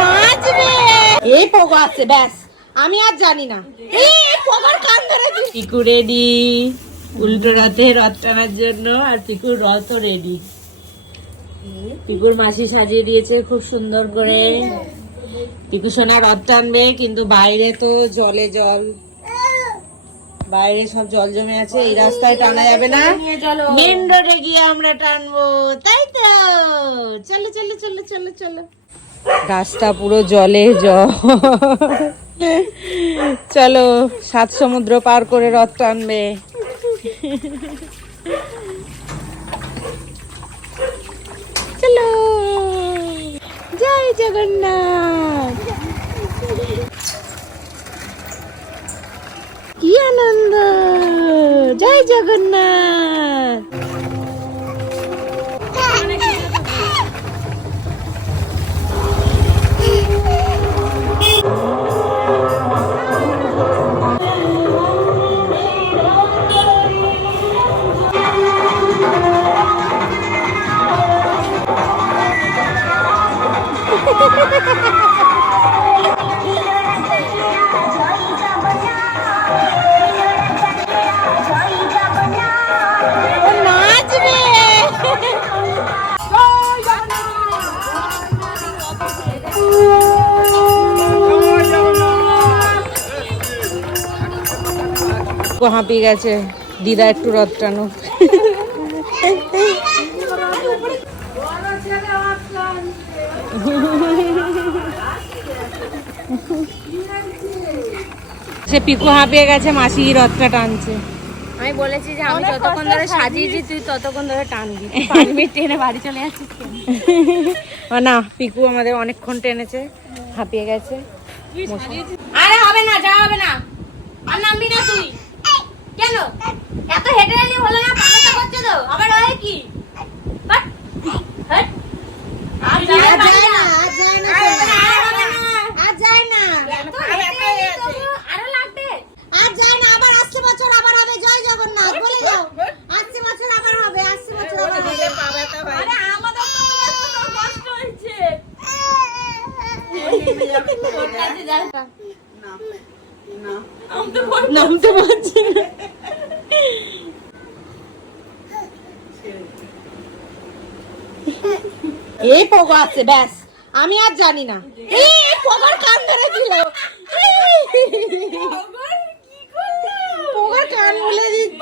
নাচবে এই পগো আছে ব্যাস, আমি আর জানি না। পিকু রেডি উল্টো রথে রথ টানার জন্য, আর পিকুর রথও রেডি। পিকুর মাসি সাজিয়ে দিয়েছে খুব সুন্দর করে। পিকু সোনা রথ টানবে, কিন্তু বাইরে তো জলে জল, বাইরে সব জল জমে আছে, এই রাস্তায় টানা যাবে না, মেন রোডে গিয়ে আমরা টানবো, তাই তো? চলো চলো চলো চলো চলো। রাস্তা পুরো জলে জল। চলো 7 সমুদ্র পার করে রথ টানবে। চলো, জয় জগন্নাথ। কি আনন্দ, জয় জগন্নাথ। নাচবে হাঁপিয়ে গেছে, দিদা একটু রথ টানো। সে পিকু হাঁপিয়ে গেছে, মাসি রথটা টানছে। আমি বলেছি যে আমি যতক্ষণ ধরে সাজিয়েছি তুই ততক্ষণ ধরে টানবি, 5 মিনিট টেনে বাড়ি চলে যাচ্ছিস। না, পিকু আমাদের অনেকক্ষণ টেনেছে, হাঁপিয়ে গেছে। আরে হবে না, যা হবে না, আর নামবি না তুই। কেন এত হেঁটে এলি হলো না? পাগলটা করছে তো আবার হয় কি? বাট হট আর যায় না, আর যায় না, আর যায় না, আরো লাগবে, আর যায় না। আবার আসছে বছর আবার হবে, জয় জগন্নাথ বলে যাও। আসছে বছর আবার হবে, আসছে বছর আবার হবে। আরে আমাদের তো তোর কষ্ট হচ্ছে। নামতে পারছি না। এই পগো আছে ব্যাস, আমি আর জানি না। এই পগার কান ধরে দিল, পগার কান বলে দিচ্ছে।